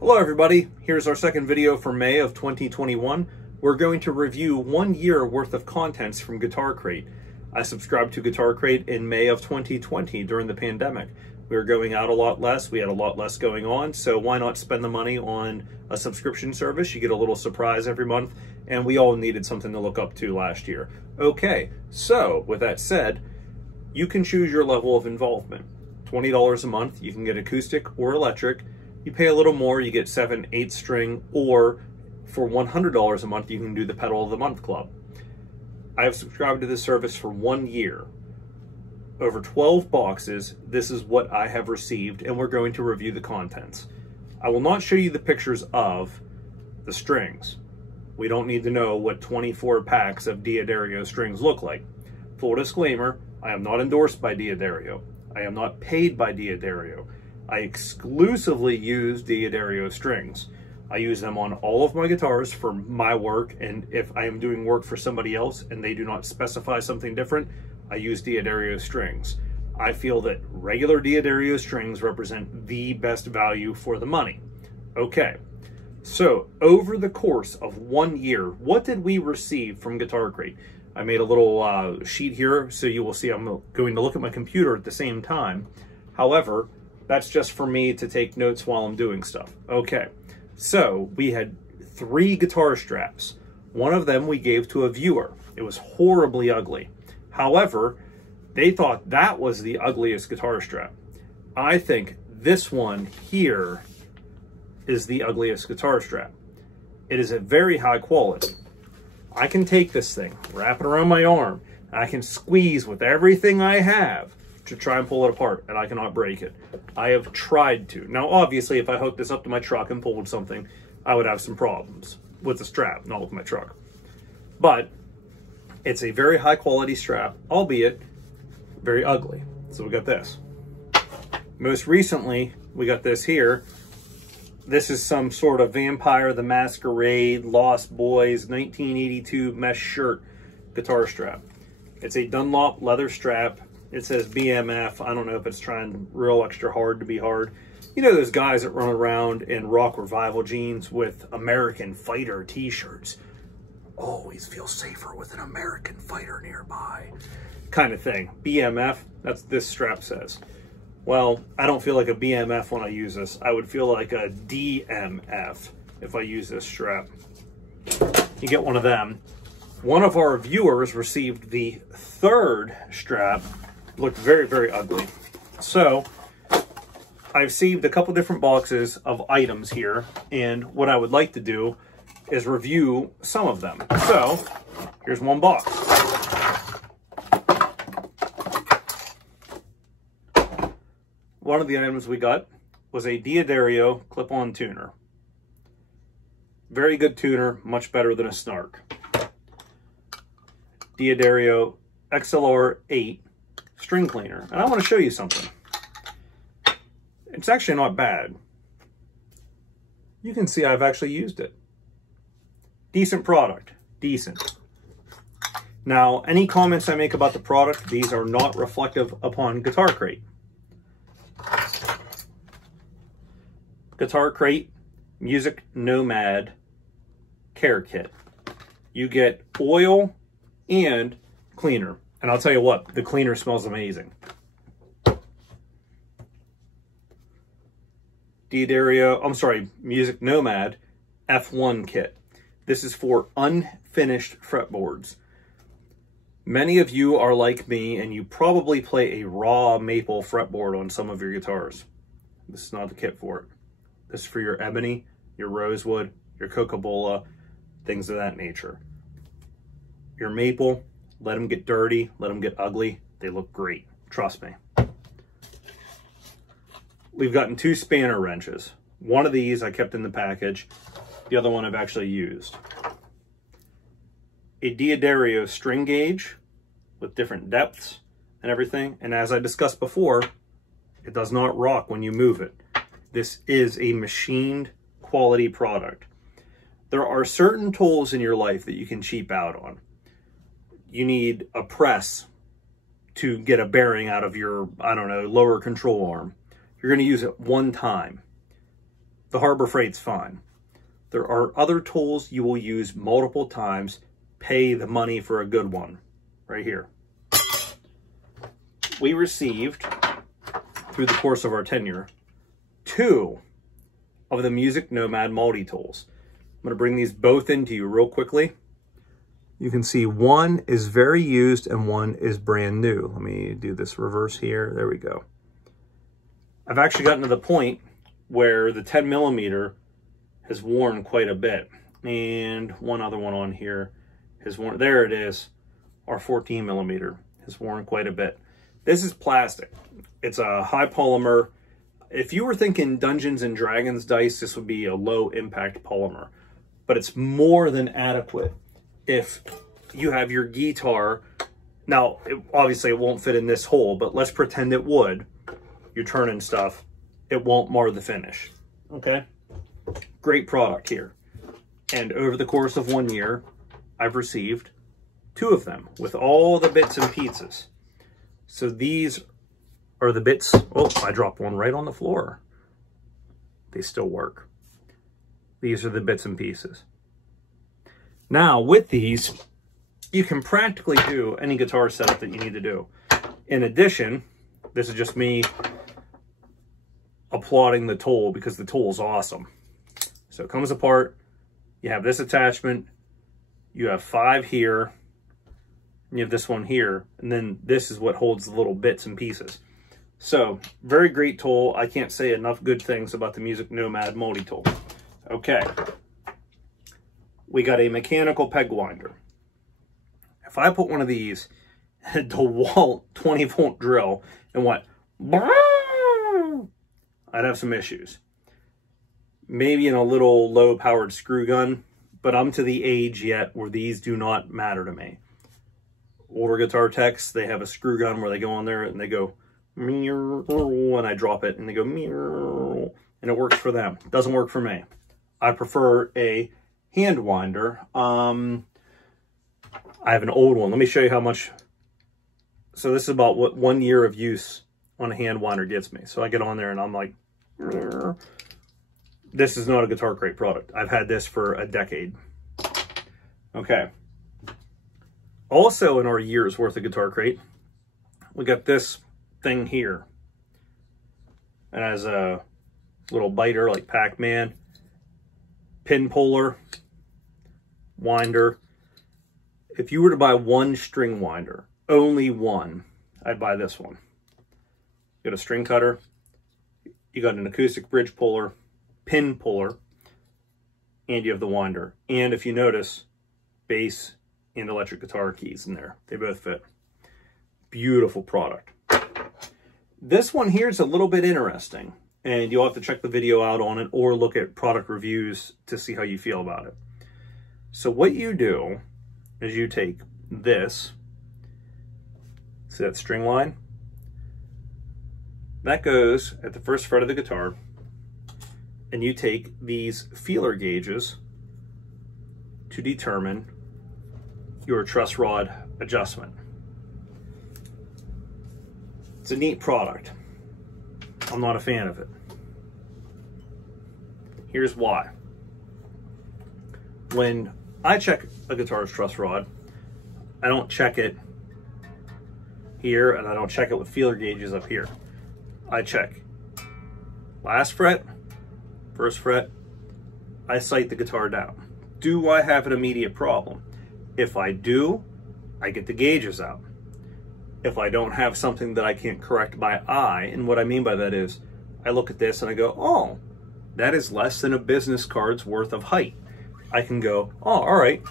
Hello everybody, here's our second video for May of 2021. We're going to review 1 year worth of contents from Guitar Crate. I subscribed to Guitar Crate in May of 2020 during the pandemic. We were going out a lot less, we had a lot less going on, so why not spend the money on a subscription service? You get a little surprise every month, and we all needed something to look up to last year. Okay, so with that said, you can choose your level of involvement. $20 a month, you can get acoustic or electric. You pay a little more, you get 7/8 string, or for $100 a month, you can do the Pedal of the Month Club. I have subscribed to this service for 1 year. Over 12 boxes, this is what I have received, and we're going to review the contents. I will not show you the pictures of the strings. We don't need to know what 24 packs of D'Addario strings look like. Full disclaimer, I am not endorsed by D'Addario. I am not paid by D'Addario. I exclusively use D'Addario strings. I use them on all of my guitars for my work, and if I am doing work for somebody else and they do not specify something different, I use D'Addario strings. I feel that regular D'Addario strings represent the best value for the money. Okay, so over the course of 1 year, what did we receive from Guitar Crate? I made a little sheet here, so you will see I'm going to look at my computer at the same time. However, that's just for me to take notes while I'm doing stuff. Okay, so we had 3 guitar straps. One of them we gave to a viewer. It was horribly ugly. However, they thought that was the ugliest guitar strap. I think this one here is the ugliest guitar strap. It is a very high quality. I can take this thing, wrap it around my arm, and I can squeeze with everything I have to try and pull it apart, and I cannot break it. I have tried to. Now, obviously, if I hooked this up to my truck and pulled something, I would have some problems with the strap, not with my truck. But it's a very high quality strap, albeit very ugly. So we got this. Most recently, we got this here. This is some sort of Vampire the Masquerade, Lost Boys, 1982 mesh shirt guitar strap. It's a Dunlop leather strap. It says BMF. I don't know if it's trying real extra hard to be hard. You know those guys that run around in rock revival jeans with American Fighter t-shirts? Always feel safer with an American Fighter nearby. Kind of thing. BMF, that's this strap says. Well, I don't feel like a BMF when I use this. I would feel like a DMF if I use this strap. You get one of them. One of our viewers received the 3rd strap. Looked very, very ugly. So I've received a couple different boxes of items here, and what I would like to do is review some of them. So here's one box. One of the items we got was a D'Addario clip-on tuner. Very good tuner, much better than a Snark. D'Addario XLR 8 string cleaner. And I want to show you something. It's actually not bad. You can see I've actually used it. Decent product. Decent. Now, any comments I make about the product, these are not reflective upon Guitar Crate. Guitar Crate Music Nomad Care Kit. You get oil and cleaner. And I'll tell you what, the cleaner smells amazing. D'Addario, I'm sorry, Music Nomad F1 kit. This is for unfinished fretboards. Many of you are like me, and you probably play a raw maple fretboard on some of your guitars. This is not the kit for it. This is for your ebony, your rosewood, your cocobolo, things of that nature. Your maple, let them get dirty, let them get ugly. They look great, trust me. We've gotten 2 spanner wrenches. One of these I kept in the package. The other one I've actually used. A D'Addario string gauge with different depths and everything. And as I discussed before, it does not rock when you move it. This is a machined quality product. There are certain tools in your life that you can cheap out on. You need a press to get a bearing out of your, I don't know, lower control arm. You're going to use it one time. the Harbor Freight's fine. There are other tools you will use multiple times. Pay the money for a good one. Right here. We received, through the course of our tenure, 2 of the Music Nomad multi-tools. I'm going to bring these both into you real quickly. You can see one is very used and one is brand new. Let me do this reverse here. There we go. I've actually gotten to the point where the 10 millimeter has worn quite a bit. And one other one on here has worn, there it is. Our 14 millimeter has worn quite a bit. This is plastic. It's a high polymer. If you were thinking Dungeons and Dragons dice, this would be a low impact polymer, but it's more than adequate. If you have your guitar, now obviously it won't fit in this hole, but let's pretend it would. You're turning stuff, it won't mar the finish. Okay, great product here. And over the course of 1 year, I've received 2 of them with all the bits and pieces. So these are the bits. Oh, I dropped one right on the floor. They still work. These are the bits and pieces. Now, with these, you can practically do any guitar setup that you need to do. In addition, this is just me applauding the tool because the tool is awesome. So it comes apart. You have this attachment. You have 5 here. And you have this one here. And then this is what holds the little bits and pieces. So, very great tool. I can't say enough good things about the Music Nomad multi-tool. Okay. We got a mechanical peg winder. If I put one of these in a DeWalt 20-volt drill and went, I'd have some issues. Maybe in a little low-powered screw gun, but I'm to the age yet where these do not matter to me. Older guitar techs, they have a screw gun where they go on there and they go, and I drop it and they go, and it works for them. It doesn't work for me. I prefer a hand winder. I have an old one. Let me show you how much. So this is about what 1 year of use on a hand winder gets me. So I get on there and I'm like, this is not a Guitar Crate product. I've had this for a decade. Okay. Also in our year's worth of Guitar Crate, we got this thing here. It has a little biter like Pac-Man, pin puller, winder. If you were to buy one string winder, only one, I'd buy this one. You got a string cutter, you got an acoustic bridge puller, pin puller, and you have the winder. And if you notice, bass and electric guitar keys in there. They both fit. Beautiful product. This one here is a little bit interesting, and you'll have to check the video out on it or look at product reviews to see how you feel about it. So what you do is you take this, see that string line? That goes at the first fret of the guitar, and you take these feeler gauges to determine your truss rod adjustment. It's a neat product. I'm not a fan of it. Here's why. When I check a guitar's truss rod, I don't check it here and I don't check it with feeler gauges up here. I check last fret, first fret, I sight the guitar down. Do I have an immediate problem? If I do, I get the gauges out. If I don't have something that I can't correct by eye, and what I mean by that is, I look at this and I go, oh, that is less than a business card's worth of height. I can go, oh, all right.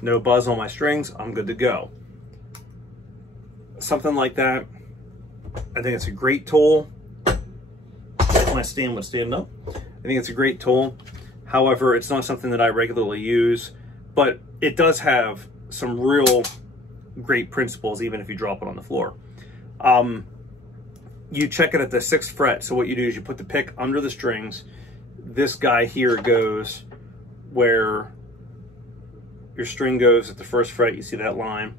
No buzz on my strings, I'm good to go. Something like that, I think it's a great tool. My stand would stand up. I think it's a great tool. However, it's not something that I regularly use, but it does have some real great principles, even if you drop it on the floor. You check it at the 6th fret. So what you do is you put the pick under the strings. This guy here goes where your string goes at the 1st fret. You see that line,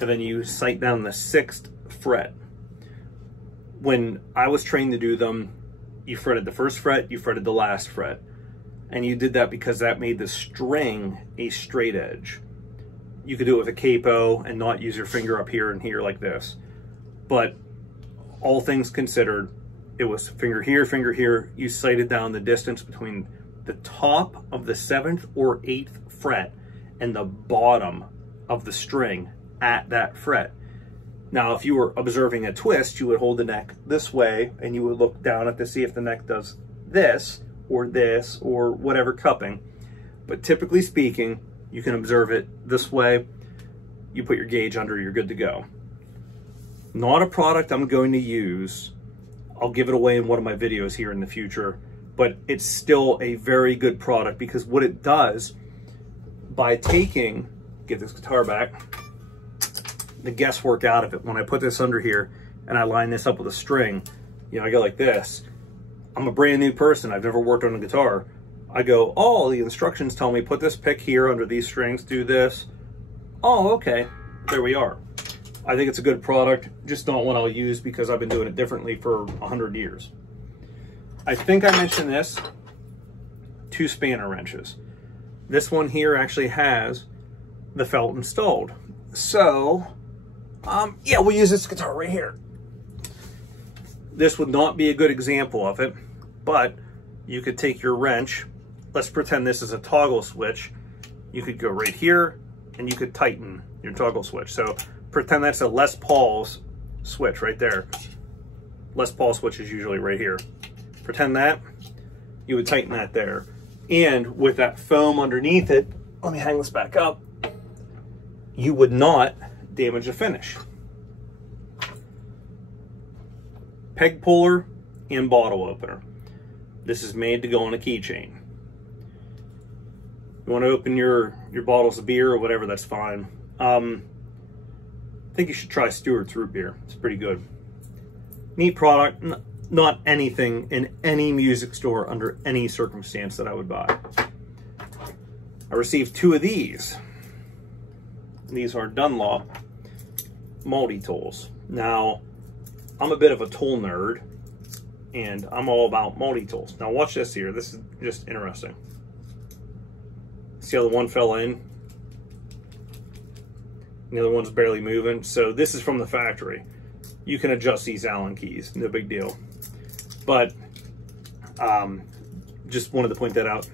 and then you sight down the 6th fret. When I was trained to do them, you fretted the first fret, you fretted the last fret. And you did that because that made the string a straight edge. You could do it with a capo and not use your finger up here and here like this. But all things considered, it was finger here. You sighted down the distance between the top of the 7th or 8th fret and the bottom of the string at that fret. Now, if you were observing a twist, you would hold the neck this way and you would look down at to see if the neck does this or whatever cupping. But typically speaking, you can observe it this way. You put your gauge under, you're good to go. Not a product I'm going to use. I'll give it away in one of my videos here in the future, but it's still a very good product because what it does by taking, get this guitar back, the guesswork out of it. When I put this under here and I line this up with a string, you know, I go like this. I'm a brand new person. I've never worked on a guitar. I go, oh, the instructions tell me put this pick here under these strings, do this. Oh, okay, there we are. I think it's a good product, just not one I'll use because I've been doing it differently for 100 years. I think I mentioned this, 2 spanner wrenches. This one here actually has the felt installed. So, yeah, we'll use this guitar right here. This would not be a good example of it, but you could take your wrench. Let's pretend this is a toggle switch. You could go right here and you could tighten your toggle switch. So pretend that's a Les Paul's switch right there. Les Paul switch is usually right here. Pretend that, you would tighten that there. And with that foam underneath it, let me hang this back up, you would not damage the finish. Peg puller and bottle opener. This is made to go on a keychain. You want to open your bottles of beer or whatever, that's fine. I think you should try Stewart's root beer. It's pretty good. Neat product. Not anything in any music store under any circumstance that I would buy. I received 2 of these. These are Dunlop multi-tools. Now, I'm a bit of a tool nerd, and I'm all about multi-tools. Now watch this here. This is just interesting. See how the one fell in? The other one's barely moving. So this is from the factory. You can adjust these Allen keys, no big deal. But just wanted to point that out.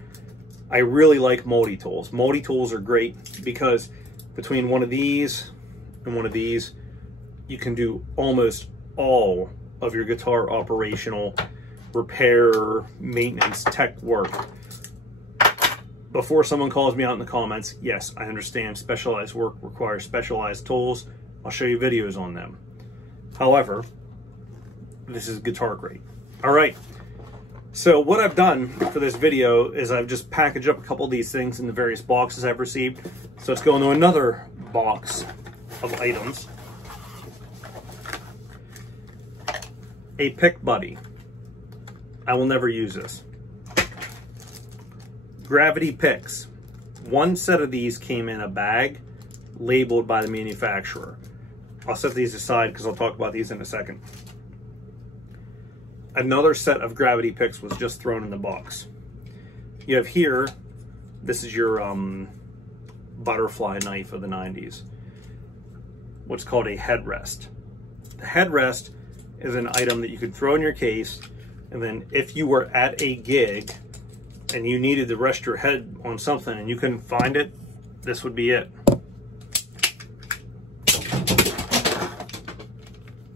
I really like multi-tools. Multi-tools are great because between one of these and one of these, you can do almost all of your guitar operational repair, maintenance, tech work. Before someone calls me out in the comments, yes, I understand specialized work requires specialized tools. I'll show you videos on them. However, this is guitar grade. All right, so what I've done for this video is I've just packaged up a couple of these things in the various boxes I've received. So let's go into another box of items. A pick buddy. I will never use this. Gravity picks. One set of these came in a bag labeled by the manufacturer. I'll set these aside because I'll talk about these in a second. Another set of gravity picks was just thrown in the box. You have here, this is your butterfly knife of the 90s. What's called a headrest. The headrest is an item that you could throw in your case, and then if you were at a gig and you needed to rest your head on something and you couldn't find it, this would be it.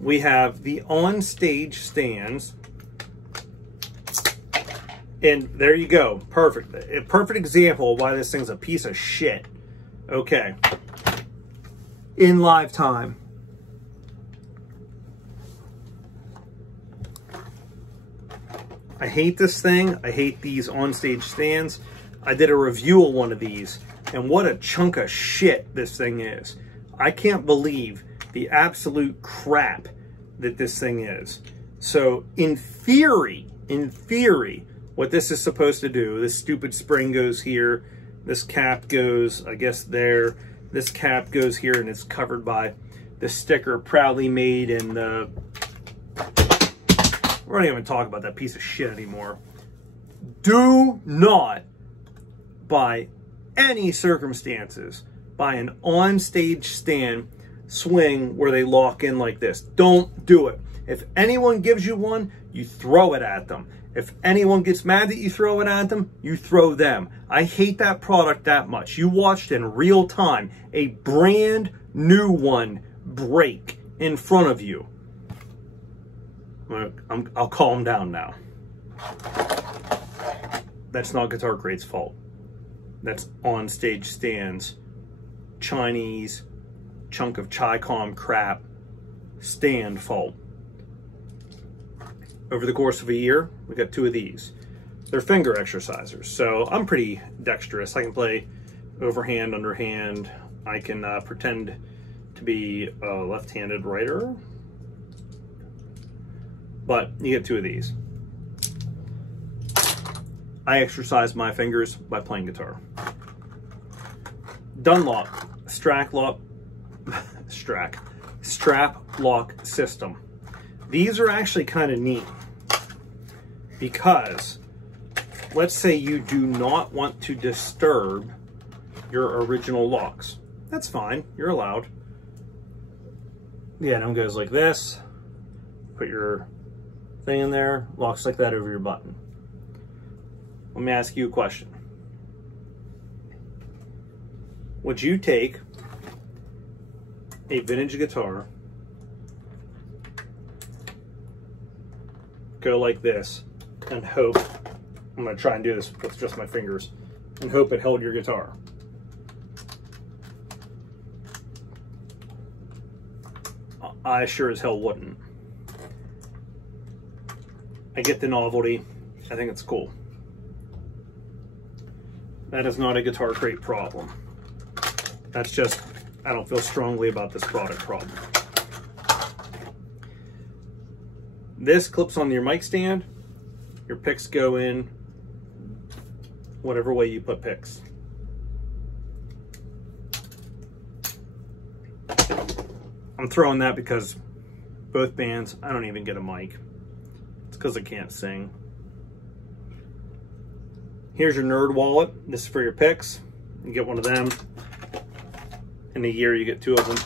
We have the on-stage stands, and there you go, perfect. A perfect example of why this thing's a piece of shit. Okay, in live time. I hate this thing. I hate these on-stage stands. I did a review of one of these, and what a chunk of shit this thing is. I can't believe the absolute crap that this thing is. So in theory, what this is supposed to do, this stupid spring goes here, this cap goes, I guess there, this cap goes here, and it's covered by the sticker proudly made in the, We're not even talking about that piece of shit anymore. Do not, by any circumstances, buy an on-stage stand swing where they lock in like this. Don't do it. If anyone gives you one, you throw it at them. If anyone gets mad that you throw it at them, you throw them. I hate that product that much. You watched in real time a brand new one break in front of you. I'll calm down now. That's not Guitar Crate's fault. That's on stage stands, Chinese chunk of Chi-Com crap stand fault. Over the course of a year, we got 2 of these. They're finger exercisers, so I'm pretty dexterous. I can play overhand, underhand. I can pretend to be a left-handed writer. But you get 2 of these. I exercise my fingers by playing guitar. Dunlop strap lock system. These are actually kind of neat because let's say you do not want to disturb your original locks. That's fine, you're allowed. Yeah, it goes like this. Put your thing in there, locks like that over your button. Let me ask you a question. Would you take a vintage guitar, go like this, and hope, I'm going to try and do this with just my fingers, and hope it held your guitar? I sure as hell wouldn't. I get the novelty. I think it's cool. That is not a Guitar Crate problem. That's just, I don't feel strongly about this product problem. This clips on your mic stand. Your picks go in whatever way you put picks. I'm throwing that because both bands, I don't even get a mic. It's because I can't sing. Here's your nerd wallet. This is for your picks. You get one of them. In a year, you get 2 of them.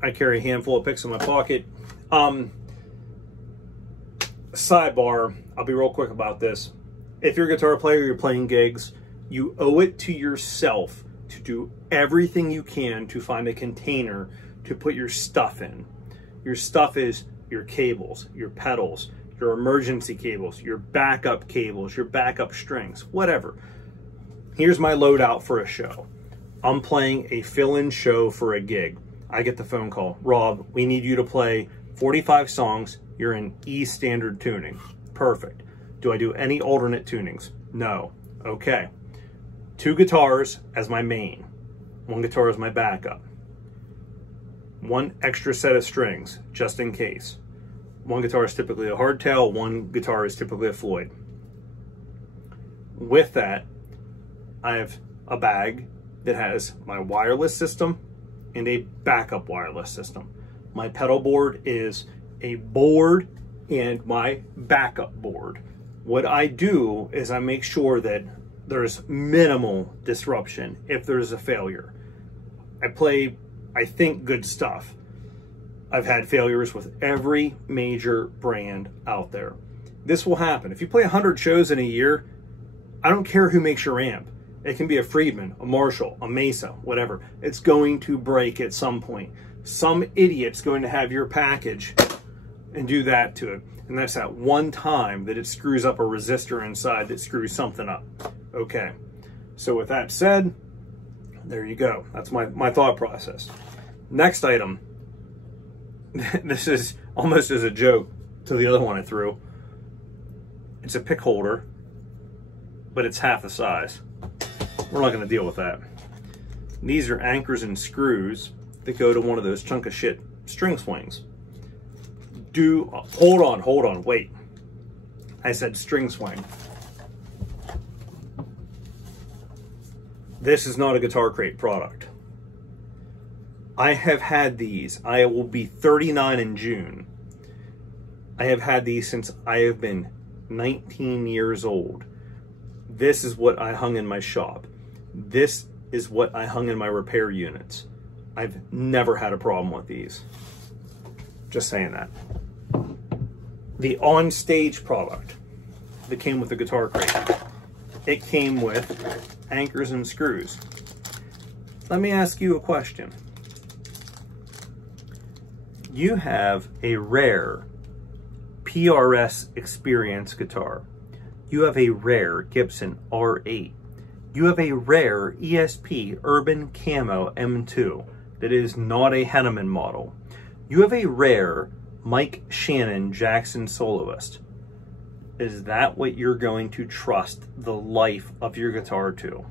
I carry a handful of picks in my pocket. Sidebar, I'll be real quick about this. If you're a guitar player, you're playing gigs, you owe it to yourself to do everything you can to find a container to put your stuff in. Your stuff is your cables, your pedals, your emergency cables, your backup cables, your backup strings, whatever. Here's my loadout for a show. I'm playing a fill-in show for a gig. I get the phone call. Rob, we need you to play 45 songs. You're in E standard tuning. Perfect. Do I do any alternate tunings? No. Okay. 2 guitars as my main. 1 guitar as my backup. 1 extra set of strings, just in case. 1 guitar is typically a hardtail, 1 guitar is typically a Floyd. With that, I have a bag that has my wireless system and a backup wireless system. My pedal board is a board and my backup board. What I do is I make sure that there's minimal disruption if there's a failure. I play, I think, good stuff. I've had failures with every major brand out there. This will happen. If you play 100 shows in a year, I don't care who makes your amp. It can be a Friedman, a Marshall, a Mesa, whatever. It's going to break at some point. Some idiot's going to have your package and do that to it. And that's that one time that it screws up a resistor inside that screws something up. Okay. So with that said, there you go. That's my thought process. Next item. This is almost as a joke to the other one I threw. It's a pick holder, but it's half the size. We're not going to deal with that. These are anchors and screws that go to one of those chunk of shit string swings. Hold on, wait. I said string swing. This is not a Guitar Crate product. I have had these. I will be 39 in June. I have had these since I have been 19 years old. This is what I hung in my shop. This is what I hung in my repair units. I've never had a problem with these. Just saying that. The on-stage product that came with the Guitar Crate, it came with anchors and screws. Let me ask you a question. You have a rare PRS Experience guitar. You have a rare Gibson R8. You have a rare ESP Urban Camo M2 that is not a Henneman model. You have a rare Mike Shannon Jackson Soloist. Is that what you're going to trust the life of your guitar to?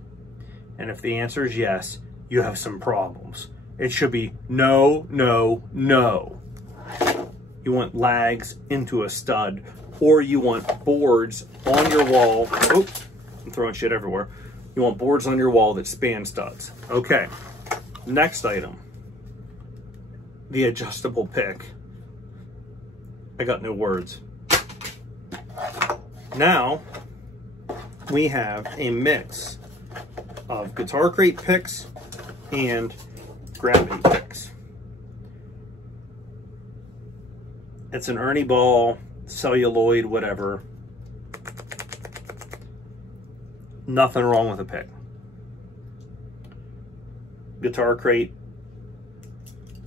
And if the answer is yes, you have some problems. It should be no, no, no. You want lags into a stud, or you want boards on your wall. Oh, I'm throwing shit everywhere. You want boards on your wall that span studs. Okay, next item. The adjustable pick. I got no words. Now, we have a mix of Guitar Crate picks and Gravity picks. It's an Ernie Ball, celluloid, whatever. Nothing wrong with a pick. Guitar Crate,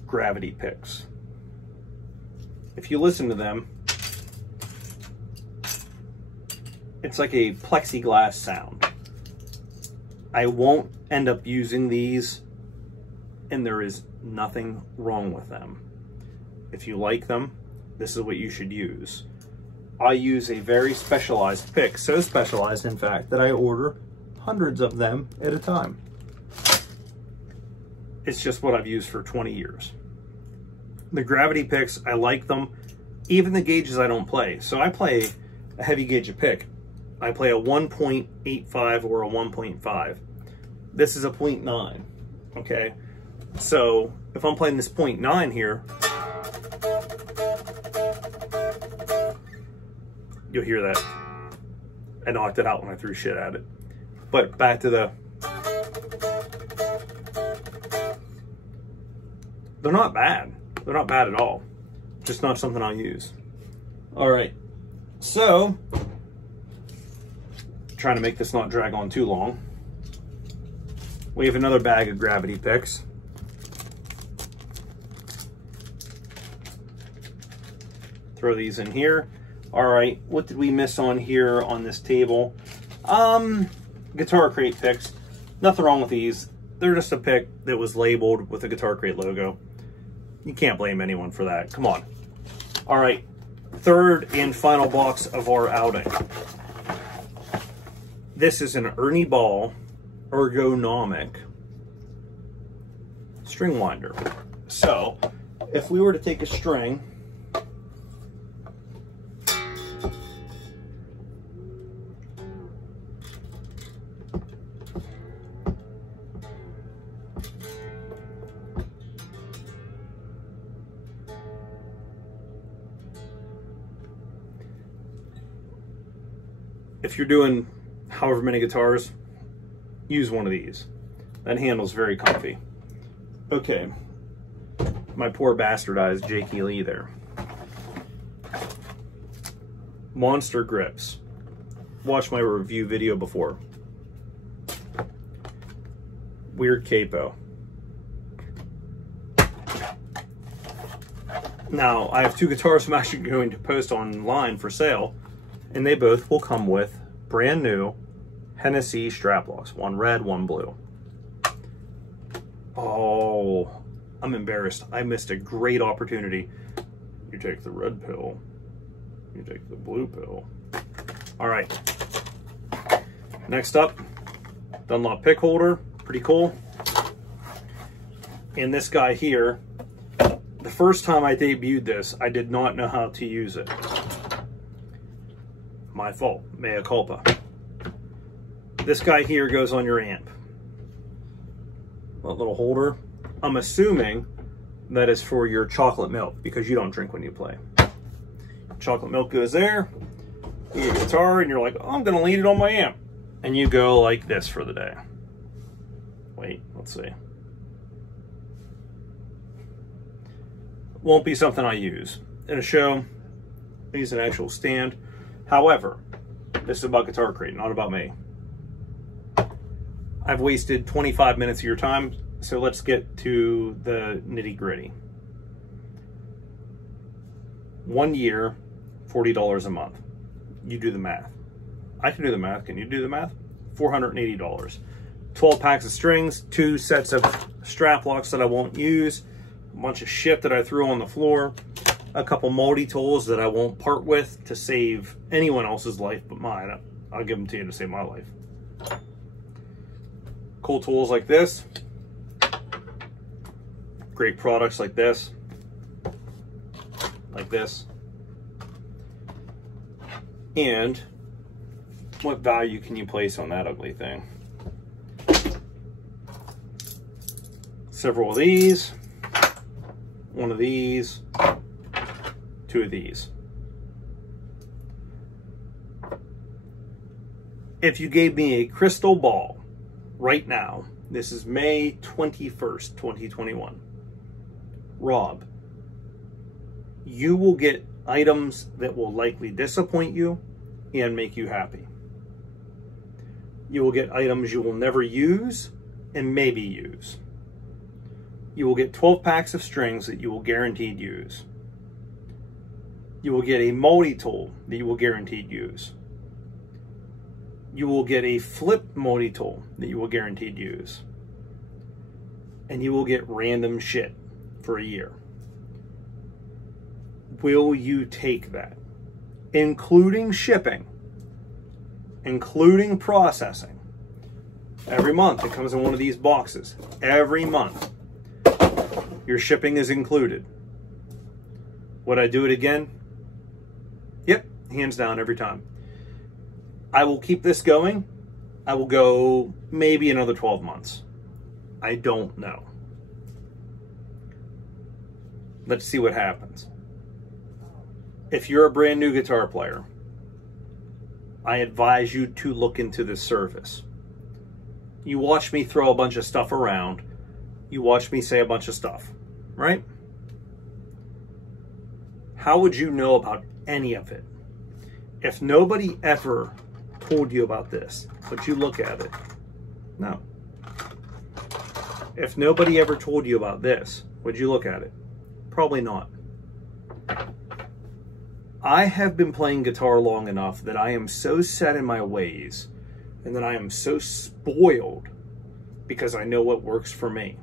Gravity picks. If you listen to them, it's like a plexiglass sound. I won't end up using these, and there is nothing wrong with them. If you like them, this is what you should use. I use a very specialized pick, so specialized in fact that I order hundreds of them at a time. It's just what I've used for 20 years. The Gravity picks, I like them. Even the gauges I don't play. So I play a heavy gauge of pick. I play a 1.85 or a 1.5. This is a 0.9, okay? So if I'm playing this 0.9 here, you'll hear that. I knocked it out when I threw shit at it. But back to the... They're not bad. They're not bad at all. Just not something I'll use. All right. So, trying to make this not drag on too long. We have another bag of Gravity picks. Throw these in here. All right, what did we miss on here on this table? Guitar Crate picks. Nothing wrong with these. They're just a pick that was labeled with the Guitar Crate logo. You can't blame anyone for that. Come on. All right, third and final box of our outing. This is an Ernie Ball ergonomic string winder. So, if we were to take a string, if you're doing however many guitars, use one of these. That handle's very comfy. Okay, my poor bastardized Jakey Lee there. Monster grips. Watch my review video before. Weird capo. Now, I have two guitars I'm actually going to post online for sale, and they both will come with brand new Hennessy strap locks. One red, one blue. Oh, I'm embarrassed. I missed a great opportunity. You take the red pill. You take the blue pill. All right. Next up, Dunlop pick holder. Pretty cool. And this guy here, the first time I debuted this, I did not know how to use it. My fault, mea culpa. This guy here goes on your amp. That little holder, I'm assuming that is for your chocolate milk because you don't drink when you play. chocolate milk goes there. You get your guitar and you're like, oh, I'm gonna lean it on my amp. And you go like this for the day. Wait, let's see. Won't be something I use in a show. I use an actual stand. However, this is about Guitar Crate, not about me. I've wasted 25 minutes of your time, so let's get to the nitty-gritty. 1 year, $40 a month. You do the math. I can do the math. Can you do the math? $480. 12 packs of strings, 2 sets of strap locks that I won't use, a bunch of shit that I threw on the floor, a couple multi-tools that I won't part with to save anyone else's life but mine. I'll give them to you to save my life. Cool tools like this. Great products like this. Like this. And what value can you place on that ugly thing? Several of these, one of these, 2 of these. If you gave me a crystal ball right now, this is May 21st, 2021, Rob, you will get items that will likely disappoint you and make you happy. You will get items you will never use and maybe use. You will get 12 packs of strings that you will guaranteed use. You will get a multi-tool that you will guaranteed use. You will get a flip multi-tool that you will guaranteed use. And you will get random shit for a year. Will you take that? Including shipping, including processing. Every month it comes in one of these boxes. Every month. Your shipping is included. Would I do it again? Yep, hands down every time. I will keep this going. I will go maybe another 12 months. I don't know. Let's see what happens. If you're a brand new guitar player, I advise you to look into this service. You watch me throw a bunch of stuff around. You watch me say a bunch of stuff, right? How would you know about any of it? If nobody ever told you about this, but you look at it, no. If nobody ever told you about this, would you look at it? Probably not. I have been playing guitar long enough that I am so set in my ways and that I am so spoiled because I know what works for me.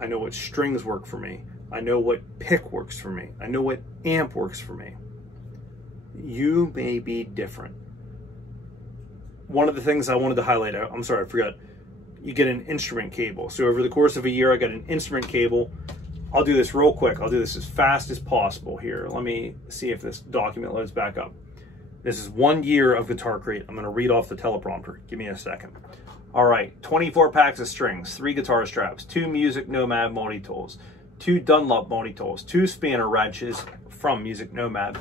I know what strings work for me. I know what pick works for me. I know what amp works for me. You may be different. One of the things I wanted to highlight, I'm sorry, I forgot. You get an instrument cable. So over the course of a year, I got an instrument cable. I'll do this real quick. I'll do this as fast as possible here. Let me see if this document loads back up. This is 1 year of Guitar Crate. I'm going to read off the teleprompter. Give me a second. All right, 24 packs of strings, 3 guitar straps, 2 Music Nomad multi-tools, 2 Dunlop multi-tools, 2 spanner wrenches from Music Nomad,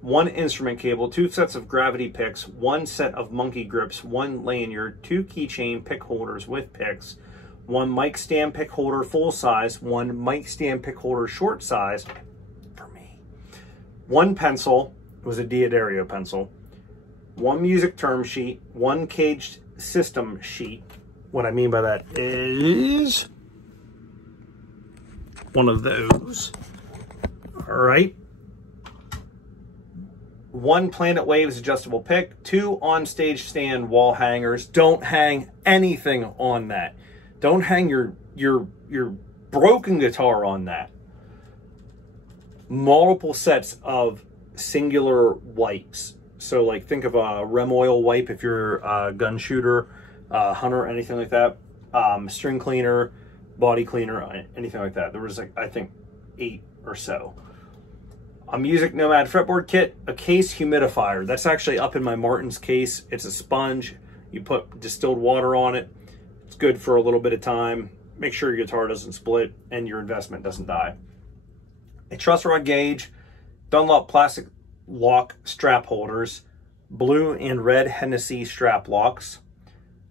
1 instrument cable, 2 sets of gravity picks, 1 set of monkey grips, 1 lanyard, 2 keychain pick holders with picks, 1 mic stand pick holder full size, 1 mic stand pick holder short size for me, 1 pencil, it was a Diodario pencil, 1 music term sheet, 1 caged system sheet. What I mean by that is one of those. All right. 1 Planet Waves adjustable pick, 2 on-stage stand wall hangers. Don't hang anything on that. Don't hang your broken guitar on that. Multiple sets of singular wipes. So like think of a rem oil wipe if you're a gun shooter, hunter, anything like that. String cleaner, body cleaner, anything like that. There was like, I think 8 or so. A Music Nomad fretboard kit, a case humidifier. That's actually up in my Martin's case. It's a sponge. You put distilled water on it. It's good for a little bit of time. Make sure your guitar doesn't split and your investment doesn't die. A truss rod gauge, Dunlop plastic lock strap holders, blue and red Hennessy strap locks,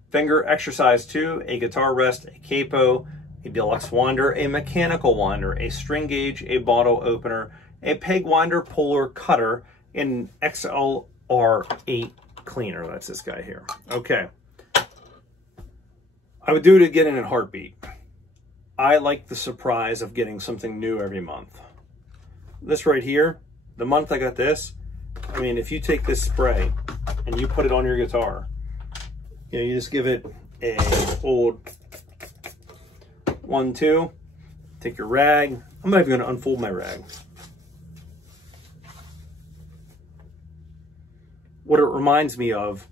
finger exercise 2, a guitar rest, a capo, a deluxe winder, a mechanical winder, a string gauge, a bottle opener, a peg winder, puller, cutter, and an XLR8 cleaner. That's this guy here. Okay. I would do it again in a heartbeat. I like the surprise of getting something new every month. This right here, the month I got this, I mean, if you take this spray and you put it on your guitar, you know, you just give it a old 1-2, take your rag. I'm not even going to unfold my rag. What it reminds me of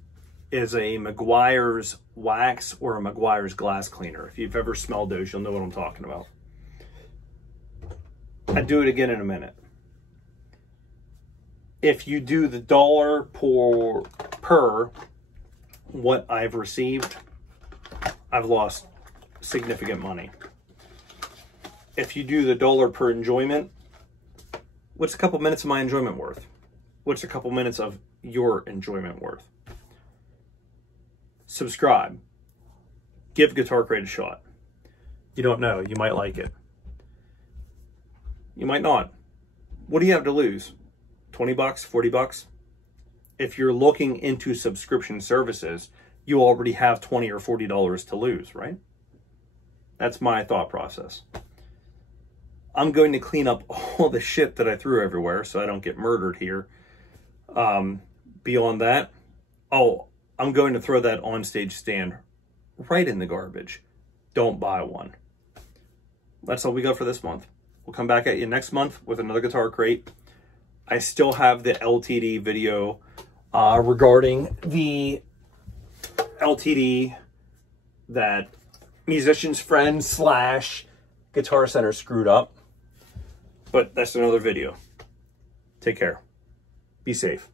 is a Meguiar's wax or a Meguiar's glass cleaner. If you've ever smelled those, you'll know what I'm talking about. I'd do it again in a minute. If you do the dollar per what I've received, I've lost significant money. If you do the dollar per enjoyment, what's a couple minutes of my enjoyment worth? What's a couple minutes of your enjoyment worth? Subscribe. Give Guitar Crate a shot. You don't know. You might like it. You might not. What do you have to lose? 20 bucks, 40 bucks? If you're looking into subscription services, you already have $20 or $40 to lose, right? That's my thought process. I'm going to clean up all the shit that I threw everywhere so I don't get murdered here. Beyond that, I'm going to throw that onstage stand right in the garbage. Don't buy one. That's all we got for this month. We'll come back at you next month with another Guitar Crate. I still have the LTD video regarding the LTD that Musician's Friend / Guitar Center screwed up. But that's another video. Take care. Be safe.